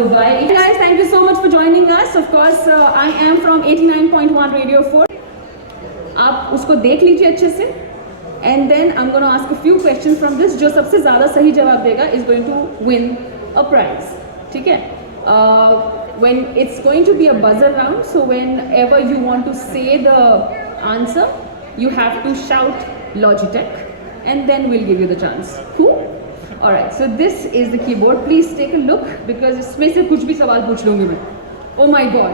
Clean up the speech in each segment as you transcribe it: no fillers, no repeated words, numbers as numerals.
Dubai. Hey guys, thank you so much for joining us. Of course, I am from 89.1 Radio 4. आप उसको देख लीजिए अच्छे से. And then I'm going to ask a few questions from this. जो सबसे ज़्यादा सही जवाब देगा is going to win a prize. ठीक है? When it's going to be a buzzer round, so whenever you want to say the answer, you have to shout Logitech, and then we'll give you the chance. Cool? Alright, so this is the keyboard. Please take a look because इसमें से कुछ भी सवाल पूछ लूँगी मैं. Oh my God.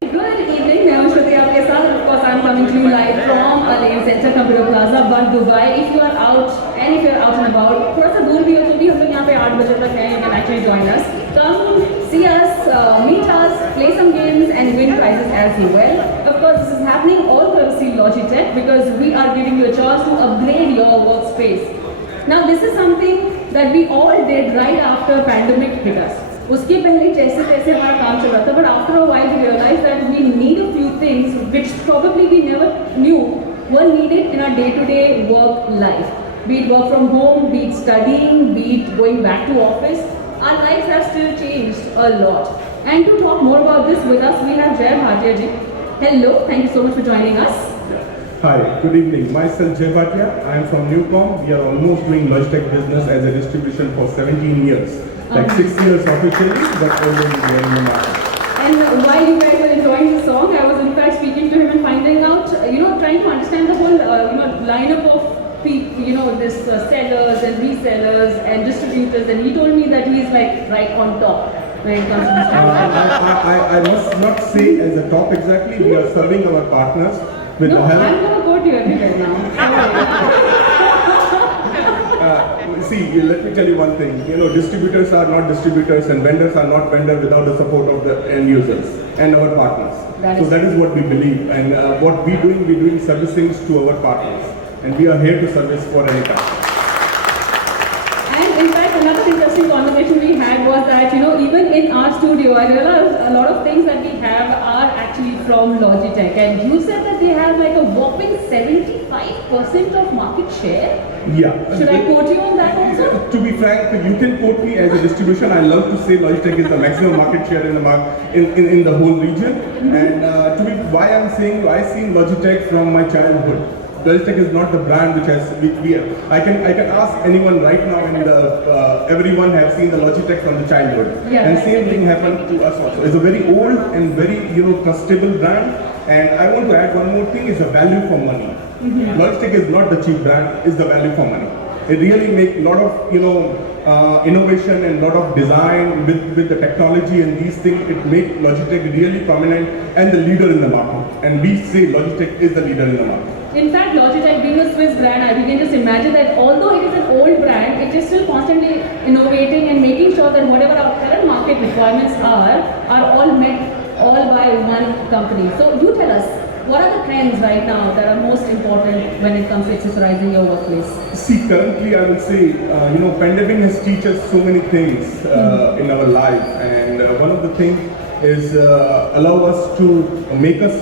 Good evening. मैं हूँ श्रुति आपके साथ. Of course, I'm coming to you live from Alliance Center Computer Plaza, Bud, Dubai. If you are out and if you are out and about, थोड़ा सा दूर भी हो तो भी हम लोग यहाँ पे 8 बजे तक हैं. You can actually join us. Come see us, meet us, play some games, and win prizes as well. Of course, this is happening all courtesy Logitech because we are giving you a chance to upgrade your workspace. Now this is something that we all did right after pandemic hit us. उसके पहले जैसे तैसे हमारा काम चल रहा था, but after a while we realized that we need a few things which probably we never knew were needed in our day-to-day work life. Be it work from home, be it studying, be it going back to office, our lives have still changed a lot. And to talk more about this with us, we have Jay Bhatia ji. Hello, thank you so much for joining us. Hi, good evening. Myself Jay Bhatia. I am from Newcom. We are almost doing Logitech business as a distribution for 17 years. Like 6 years officially, but already we are in the market. And while you guys were enjoying the song, I was in fact speaking to him and finding out, trying to understand the whole, lineup of people, this sellers and resellers and distributors, and he told me that he's like right on top when it comes to distribution. I must not say as a top exactly. We are serving our partners with no, the help. I'm going to quote you everywhere now. See, let me tell you one thing. Distributors are not distributors and vendors are not vendors without the support of the end users and our partners. That is what we believe. And what we're doing servicings to our partners. And we are here to service for any customer. And in fact, another interesting conversation we had was that, even in our studio, I realized a lot of things that we have are actually from Logitech. And you said that they have like a whopping 75% of market share. Yeah. Should I quote you on that also? To be frank, you can quote me as a distribution. I love to say Logitech is the maximum market share in the in the whole region. And why I'm saying I seen Logitech from my childhood. Logitech is not the brand which we are. I can ask anyone right now in the everyone have seen the Logitech from the childhood. Yeah, and same thing happened to us also. It's a very old and very trustable brand. And I want to add one more thing: is the value for money. Logitech is not the cheap brand; it's the value for money. It really make a lot of innovation and lot of design with the technology and these things. It make Logitech really prominent and the leader in the market. And we say Logitech is the leader in the market. In fact, Logitech being a Swiss brand, we can just imagine that although it is an old brand, it is still constantly innovating and making sure that whatever our current market requirements are all met all by one company. So you tell us, what are the trends right now that are most important when it comes to accessorizing your workplace? See, currently I will say, pandemic has taught us so many things in our life, and one of the things is allow us to make us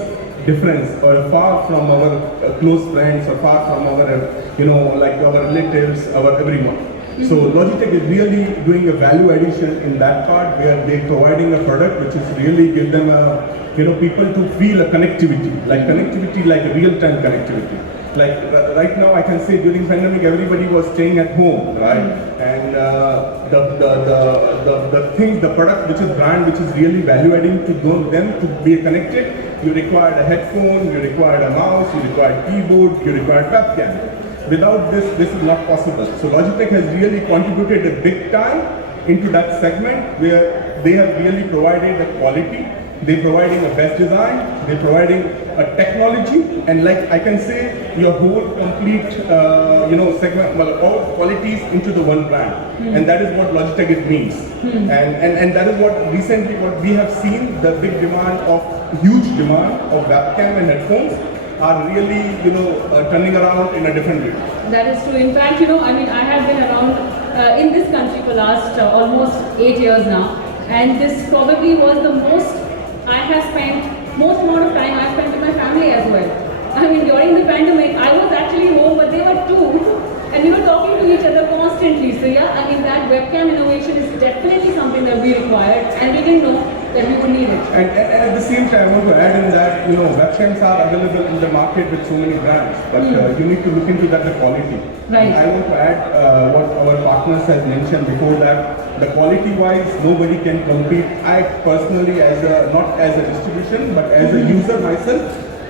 difference or far from our close friends or far from our like our relatives, our everyone. So Logitech is really doing a value addition in that part where they're providing a product which is really give them people to feel a connectivity like a real-time connectivity. Like right now I can say during pandemic everybody was staying at home, right? And the product which is brand which is really value adding to them to be connected you required a headphone, you required a mouse, you required keyboard, you required webcam. Without this, this is not possible. So Logitech has really contributed a big time into that segment where they have really provided a quality, they're providing a best design, they're providing a technology, and like I can say, your whole complete, segment, well, all qualities into the one brand, and that is what Logitech it means, and that is what recently what we have seen, the big demand of huge demand of webcam and headphones are really turning around in a different way. That is true. In fact, I mean, I have been around in this country for last almost 8 years now, and this probably was the most amount of time I spent with my family as well. I mean, during the pandemic, I was actually home, but they were too, and we were talking to each other constantly. So yeah, I mean, that webcam innovation is definitely something that we required, and we didn't know that we would need it. And at the same time, I want to add in that, webcams are available in the market with so many brands, but you need to look into that, the quality. Right. And I want to add what our partners has mentioned before that, the quality-wise, nobody can compete. I personally, not as a distribution, but as a user myself,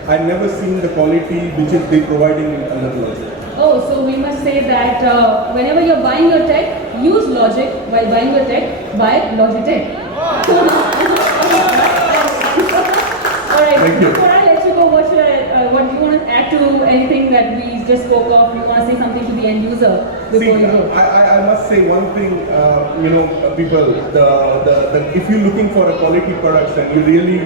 I've never seen the quality which is they providing in another Logitech. Oh, so we must say that whenever you're buying your tech, use Logic. While buying your tech, buy Logitech. Alright, Thank you. before I let you go, what do you want to add to anything that we just spoke of? You want to say something to the end user before you go? I must say one thing, people, if you're looking for a quality products and you really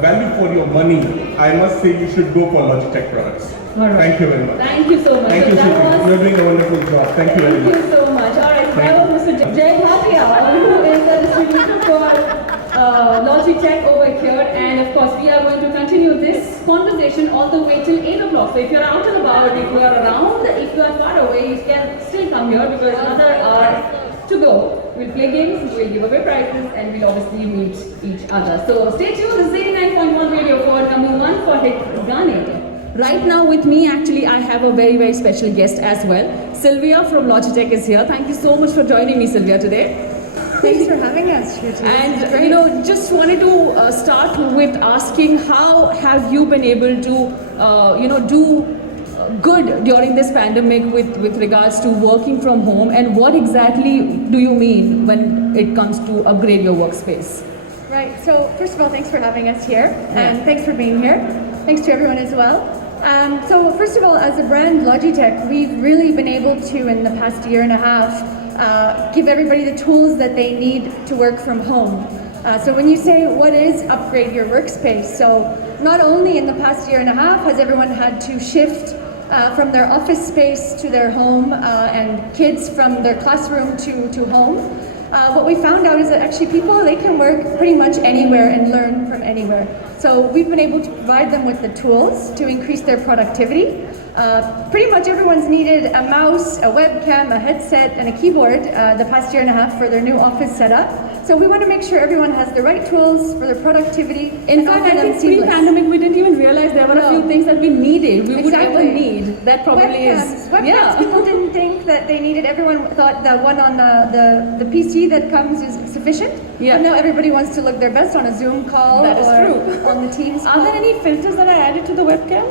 value for your money, I must say you should go for Logitech products. All right. Thank you very much. Thank you so much. Thank you, Shruti. You're doing a wonderful job. Thank you very much. Thank you so much. Alright, so that was Mr. Jay Bhatia, who is the distributor for Logitech over here, and of course we are going to continue this conversation all the way till 8 o'clock. So if you're out and about, if you are around, if you are far away, you can still come here because another hour to go. We'll play games, we'll give away prizes, and we'll obviously meet each other. So stay tuned. This is 89.1 Radio for number 1 for Hit Gane. Right now with me, actually, I have a very, very special guest as well. Sylvia from Logitech is here. Thank you so much for joining me, Sylvia, today. Thanks for having us, Shruti. And just wanted to start with asking, how have you been able to, do good during this pandemic with regards to working from home, and what exactly do you mean when it comes to upgrade your workspace? Right, so first of all, thanks for having us here, and thanks for being here. Thanks to everyone as well. So first of all, as a brand, Logitech, we've really been able to, in the past year and a half, give everybody the tools that they need to work from home. So when you say, what is upgrade your workspace? So not only in the past year and a half has everyone had to shift from their office space to their home, and kids from their classroom to home. What we found out is that actually people, they can work pretty much anywhere and learn from anywhere. So we've been able to provide them with the tools to increase their productivity. Pretty much everyone's needed a mouse, a webcam, a headset, and a keyboard the past year and a half for their new office setup. So we want to make sure everyone has the right tools for their productivity. In fact, I think pre-pandemic we didn't even realize there were a few things that we needed, we would ever need. That probably Webcams, people didn't think that they needed. Everyone thought the one on the PC that comes is sufficient. Yeah. But now everybody wants to look their best on a Zoom call. That is or true. On the Teams call. Are there any filters that are added to the webcam?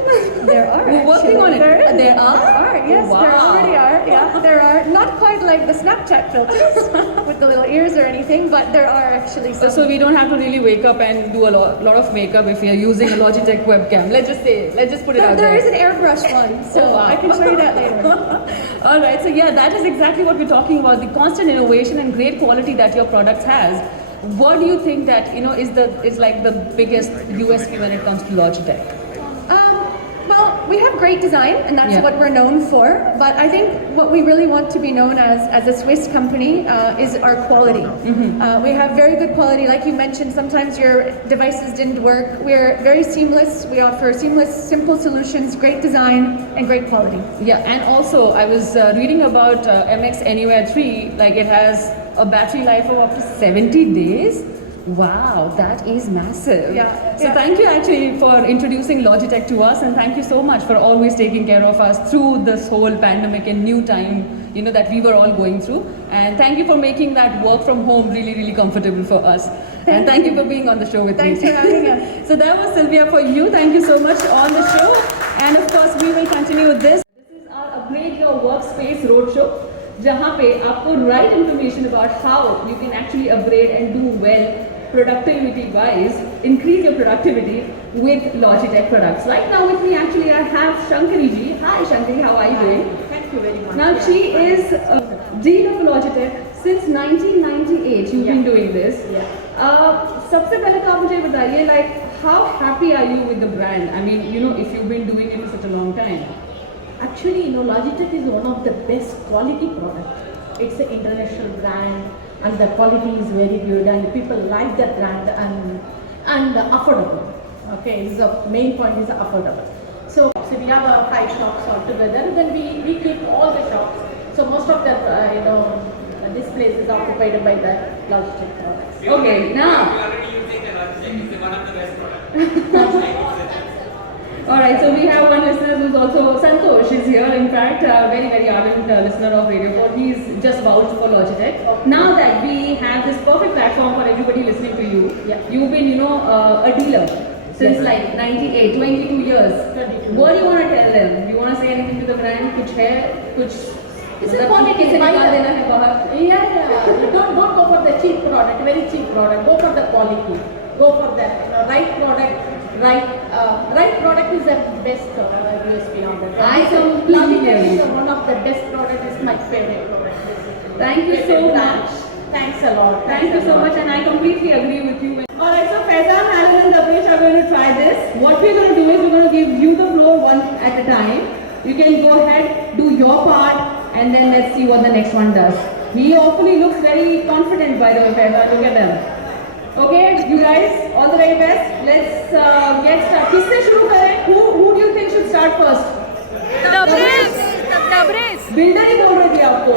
There are. We're working on it. There are? Yes, Wow. there already are. Yeah, there are. Not quite like the Snapchat filters with the little ears or anything, but there are actually some. So we don't have to really wake up and do a lot of makeup if we are using a Logitech webcam. Let's just put it out there. There is an airbrush one, so wow. I can show you that later. All right, so yeah, that is exactly what we're talking about, the constant innovation and great quality that your product has. What do you think that is like the biggest USP when it comes to Logitech? Well, we have great design, and that's what we're known for. But I think what we really want to be known as a Swiss company is our quality. We have very good quality. Like you mentioned, sometimes your devices didn't work. We're very seamless. We offer seamless, simple solutions, great design, and great quality. Yeah, and also I was reading about MX Anywhere 3, like it has a battery life of up to 70 days. Wow, that is massive. Yeah. So thank you actually for introducing Logitech to us, and thank you so much for always taking care of us through this whole pandemic and new time, that we were all going through. And thank you for making that work from home really, really comfortable for us. And thank you for being on the show with Thanks me. for having us. So that was Sylvia for you. Thank you so much on the show. And of course, we will continue with this. This is our Upgrade Your Workspace Roadshow, जहाँ पे आपको right information about how you can actually upgrade and do well productivity-wise, increase your productivity with Logitech products. Right now with me, actually, I have Shankari ji. Hi, Shankari. How are you doing? Thank you very much. Now she is a dean of Logitech since 1998. You've been doing this. Yeah. सबसे पहले तो आप मुझे बताइए, like, how happy are you with the brand? I mean, you know, if you've been doing it for such a long time. Actually, Logitech is one of the best quality product. It's an international brand, and the quality is very good, and people like that brand and affordable. Okay, is the main point is affordable. So we have 5 shops altogether. Then we keep all the shops. So most of the this place is occupied by the Logitech products. Okay, now. already using the Logitech. It's one of the best products. Alright, so we have one listener who's also Santosh is here. In fact, a very, very ardent listener of Radio 4. He's just vouched for Logitech. Now that we have this perfect platform for everybody listening to you, you've been, a dealer since like 98, 22 years. 22. What do you want to tell them? Do you want to say anything to the brand? कुछ है? कुछ It's a quality. से निकाल देना है बाहर? Yeah. Don't go for the cheap product, very cheap product. Go for the quality. Go for the right product. Right product is the best USP on the product. I completely Logitech agree. is one of the best product. Is my favorite product. Thank you so Favorite much. brand. Thanks a lot. Thank you so much, and I completely agree with you. Alright, so Faizan, Alan and Dapesh are going to try this. What we're going to do is we're going to give you the floor one at a time. You can go ahead, do your part, and then let's see what the next one does. He hopefully looks very confident, by the way, Faizan. Look at them. Okay, you guys, all the very best. Let's get started. किससे शुरू करें? Who do you think should start first? Builder ही बोल रही थी आपको.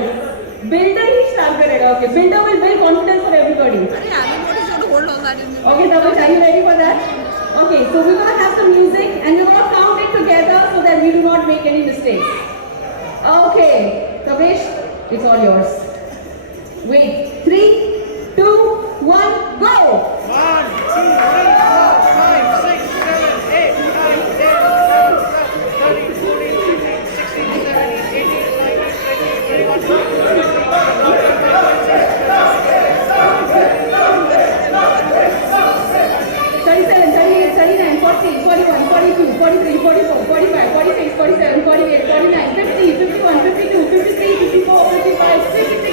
Builder ही start करेगा. Okay, builder will build confidence for everybody. Okay, Tapesh, are you ready for that? Okay, so we're gonna have some music and we're gonna count it together so that we do not make any mistakes. Okay, Tapesh, it's all yours. Wait, 3, 2, 1, go! 1, 2, 3, 4, 5, 6, 7, 8, 9, 10, 11, 12, 13, 14, 15, 16, 17, 18, 19, 20, 21, 37, 38, 39, 40, 41, 42, 43, 44, 45, 46, 47, 48, 49, 50, 51, 52, 53, 54, 55, 56,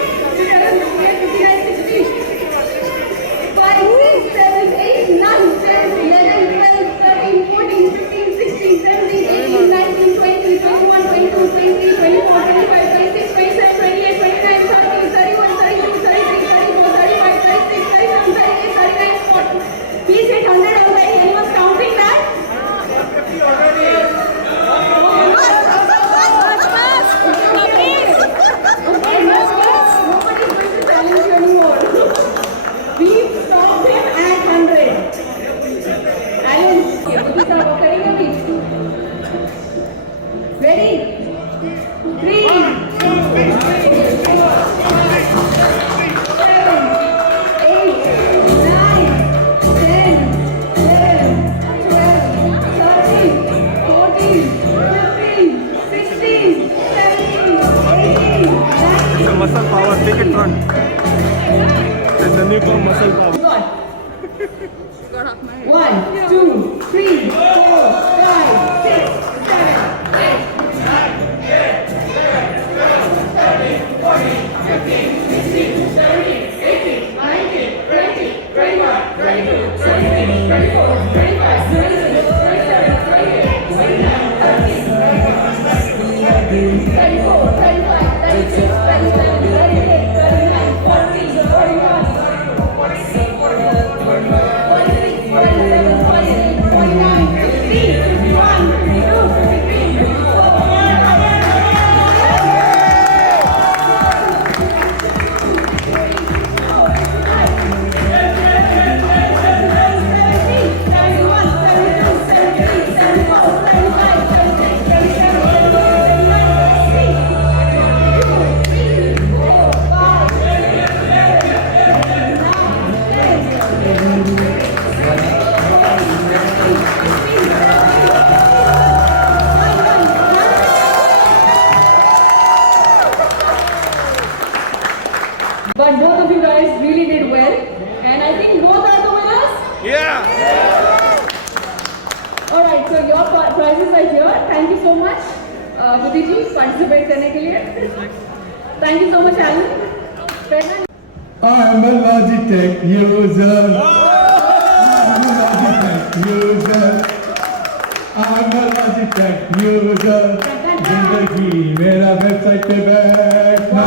So your prizes are here. Thank you so much, Budhi ji, participate करने के लिए. Thank you so much, Alan. Prerna. I'm a Logitech user. I'm a Logitech user. I'm a Logitech user. जिंदगी मेरा website पे बैठना,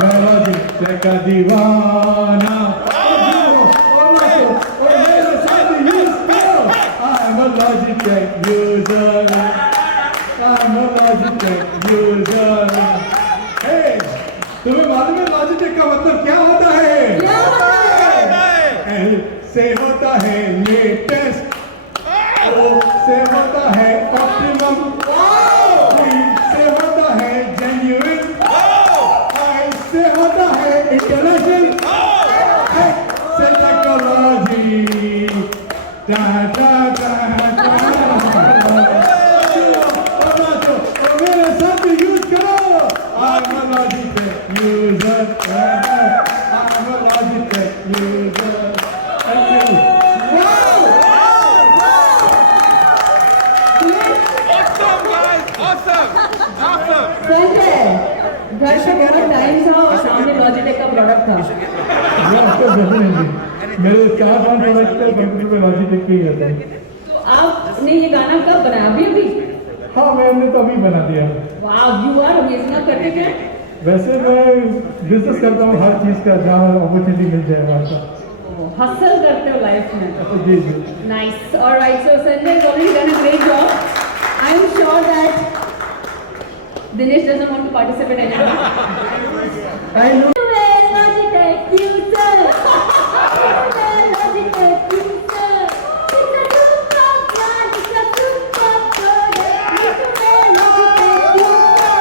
मैं Logitech का दीवाना. I'm a Logitech user. I'm a Logitech user. Hey, तुम्हें मालूम है Logitech का मतलब क्या होता है? L से होता है लेटेस्ट, O से होता है ऑप्टिमम, C से होता है जेन्युइन, I से होता है इंटरनेशनल, X से technology. Da da da da. मेरे साथ यूज करो. I'm a Logitech user. I'm a Logitech user. Thank you. Sanjay, घर से बहुत टाइम था और सामने लॉजिटेक का प्रोडक्ट था. मेरे 4-5 प्रोडक्ट तो कंप्यूटर में Logitech के ही रहते हैं. तो आपने ये गाना कब बनाया? अभी? हाँ, मैंने तो अभी बना दिया. वाह, you are amazing. आप करते क्या? वैसे मैं बिजनेस करता हूँ हर चीज़ का, जहाँ अपॉर्चुनिटी मिल जाए वहाँ का. हसल करते हो लाइफ में. जी जी. Nice. All right. So Sanjay has already done a great job. I am sure that Dinesh doesn't want to participate anymore. I know. Logitech user. Logitech user. It's a super brand. It's a super product. Logitech user.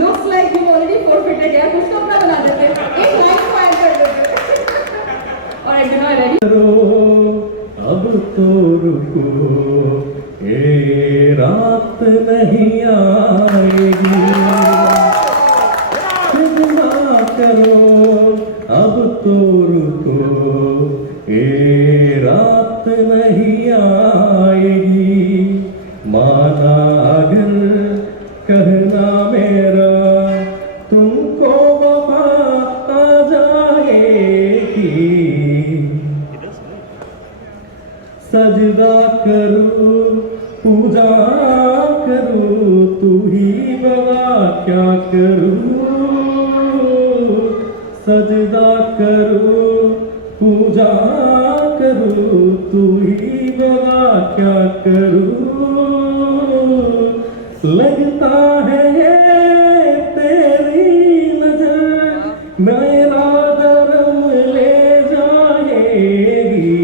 Looks like you already forfeited. यार कुछ तो अपना बना देते. एक line को add कर देते. All right, you know, ready? अब तो रुको, ये रात नहीं आएगी. सिद्धमा करो, अब तो रुको, ये रात नहीं आएगी. माना अगर कहना मेरा, तुमको वफा आ जाएगी. सजदा करूं, पूजा करूं, तू ही बगा क्या करूं. सजदा करूं, पूजा करूं, तू ही बगा क्या करूं. लगता है ये तेरी नजर मेरा धर्म ले जाएगी.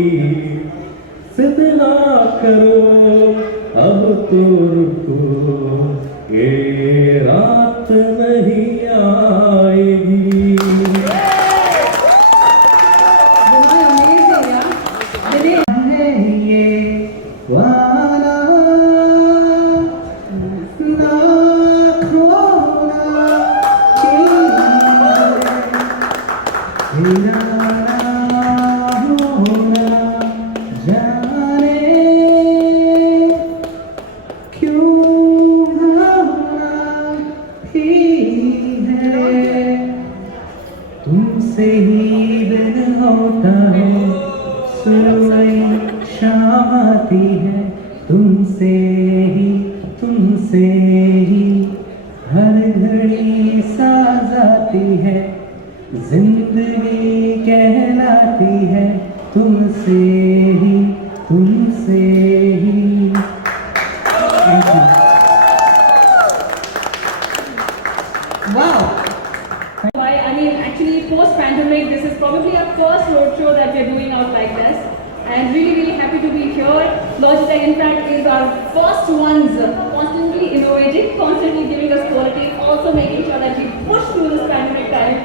सिद्धना करो, अब तो रुको, ये रात नहीं आएगी. Amazing, yeah. Dinesh. ये वाला ना खोना चाहिए, तेरा ना होना जाने क्यों होना ही है. तुमसे ही दिन होता है, सुबह शाम आती है. तुमसे ही हर घड़ी सांस आती है. जिंदगी कहलाती है तुमसे ही. Wow. I mean, actually, post-pandemic, this is probably our first roadshow that we're doing out like this. And really happy to be here. Logitech, in fact, is our first ones constantly innovating, constantly giving us quality, also making sure that we push through this pandemic time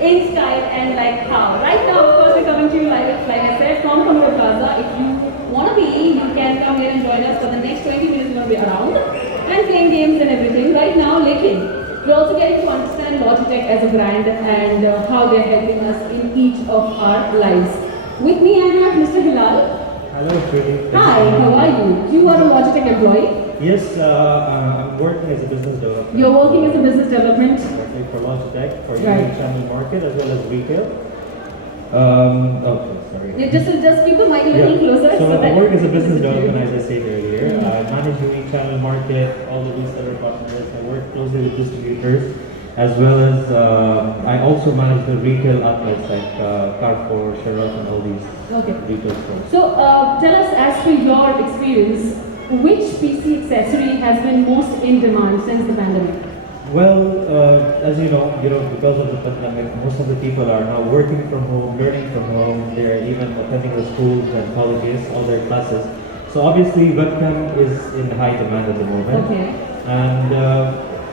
in style and like how. Right now, of course, we're coming to you, like I said, from Commodore Plaza. If you want to be, you can come here and join us for the next 20 minutes. We're going to be around and playing games and everything. Right now, lekin, we're also getting to understand Logitech as a brand and how they're helping us in each of our lives. With me, I have Mr. Hilal. really. Hi, how are you? You are a Logitech employee. Yes, I'm working as a business developer. You're working as a business development. Working for Logitech for Right. channel market as well as retail. Okay, sorry. You just keep the mic a little closer. So I that- work as a business development, as I said earlier. I manage channel market, all the reseller partners. I work closely with distributors, as well as I also manage the retail outlets like Carrefour, Sheraton, all these Okay. retail stores. So tell us, as per your experience, which PC accessory has been most in demand since the pandemic? Well, as you know, because of the pandemic, most of the people are now working from home, learning from home. They're even attending the schools and colleges, all their classes. So obviously, webcam is in high demand at the moment. Okay. And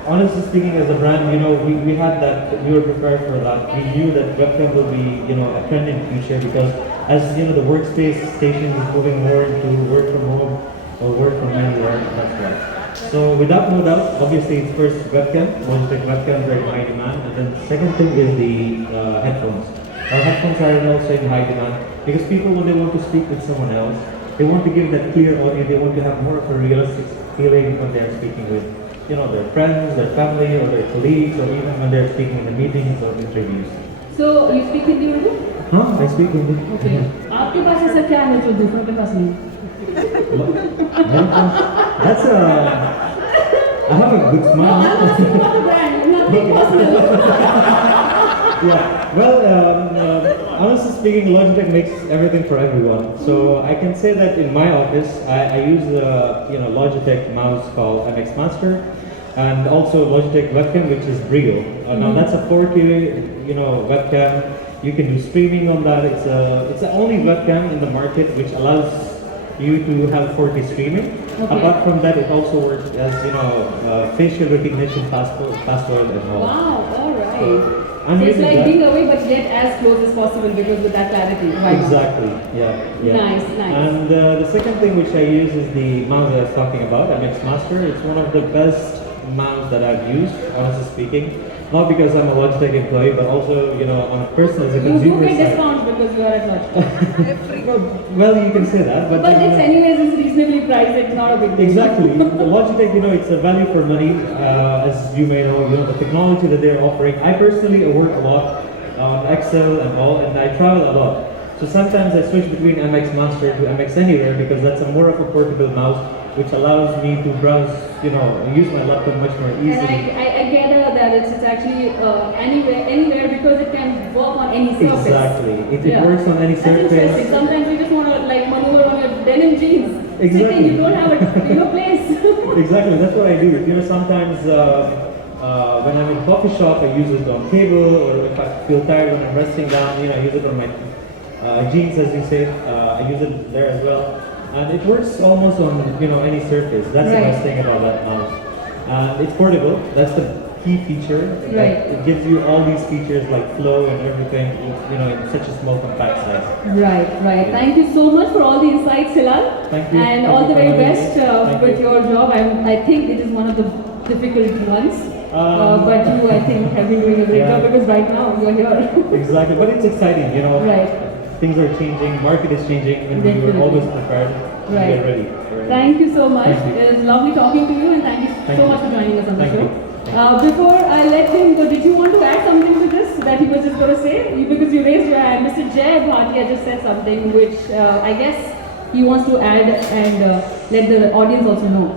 honestly speaking, as a brand, we had that. We were prepared for that. We knew that webcam will be, a trend in future because as the workspace station is moving more into work from home or work from anywhere. That's right. So without no doubt, obviously it's first webcam, Logitech webcam very high demand, and then second thing is the headphones. Our headphones are also in high demand because people, when they want to speak with someone else, they want to give that clear audio, they want to have more of a realistic feeling when they're speaking with, their friends, their family, or their colleagues, or even when they're speaking in the meetings or interviews. So you speak Hindi Urdu? Huh? I speak Hindi. Okay. आपके पास ऐसा क्या है जो दूसरों के पास नहीं? That's I have a good smile. I'm asking about the brand, nothing personal. Yeah, well, honestly speaking, Logitech makes everything for everyone. So I can say that in my office, I use Logitech mouse called MX Master, and also Logitech webcam, which is Brio. Now that's a 4K, webcam. You can do streaming on that. It's the only webcam in the market which allows you to have 4K streaming. Okay. Apart from that, it also works as facial recognition password and all. Wow, alright. I'm So it's using like that. being away but yet as close as possible because with that clarity. Right. Exactly. Yeah. Nice, nice. And the second thing which I use is the mouse that I was talking about, MX Master. It's one of the best mouse that I've used, honestly speaking. Not because I'm a Logitech employee, but also on a personal, as a You do consumer get side. discounts because you are at Logitech. Well, you can say that, but But it's anyways it's reasonably priced, it's not a big deal. exactly. The Logitech, it's a value for money. As you may know, the technology that they're offering. I personally work a lot on Excel and all, and I travel a lot. So sometimes I switch between MX Master to MX Anywhere because that's a more of a portable mouse, which allows me to browse, use my laptop much more And easily. I gather that it's actually anywhere because it can work on any surface. Exactly. It works on any That's interesting. surface. Sometimes you just want to maneuver on your denim jeans. Exactly. Sitting, you don't have a place. Exactly, that's what I do. Sometimes when I'm in coffee shop, I use it on table, or if I feel tired when I'm resting down, I use it on my jeans, as you say. I use it there as well, and it works almost on any surface. That's the Right. best thing about that mouse. And it's portable. That's the key feature. Right. It gives you all these features like flow and everything, in such a small compact size. Right. Thank you so much for all the insights, Hilal. Thank you. And Thank all you the for very having best me. Thank with you. your job. I think it is one of the difficult ones. But you, I think, have been doing a great Yeah. job because right now you are here. Exactly, but it's exciting, Right. Things are changing, market is changing, and we were Definitely. always prepared to Right. get ready. Thank you so much. Thank you. It was lovely talking to you and thank you Thank so you. much for joining us on the Thank show. you. Before I let him go, did you want to add something to this that he was just going to say? Because you raised your hand. Mr. Jay Bhatia just said something which I guess he wants to add and let the audience also know.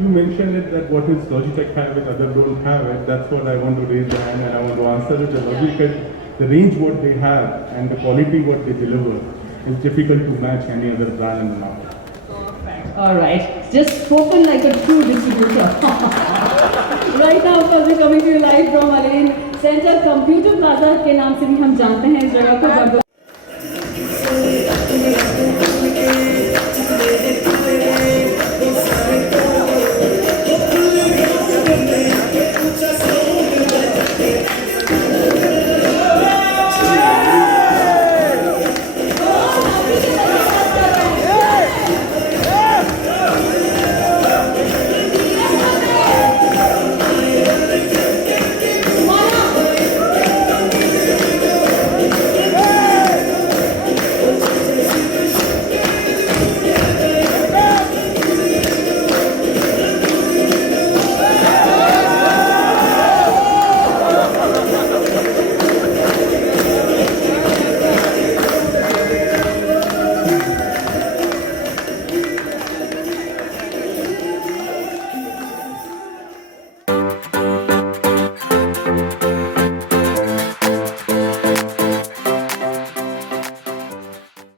You mentioned it that what is Logitech have it, other don't have it. That's what I want to raise the hand and I want to answer it. The Logitech, the range what they have and the quality what they deliver is difficult to match any other brand in the market. Alright, just spoken like a true distributor. Right now, of course, we're coming to you live from Alain Center Computer Plaza के नाम से भी हम जानते हैं इस जगह को, but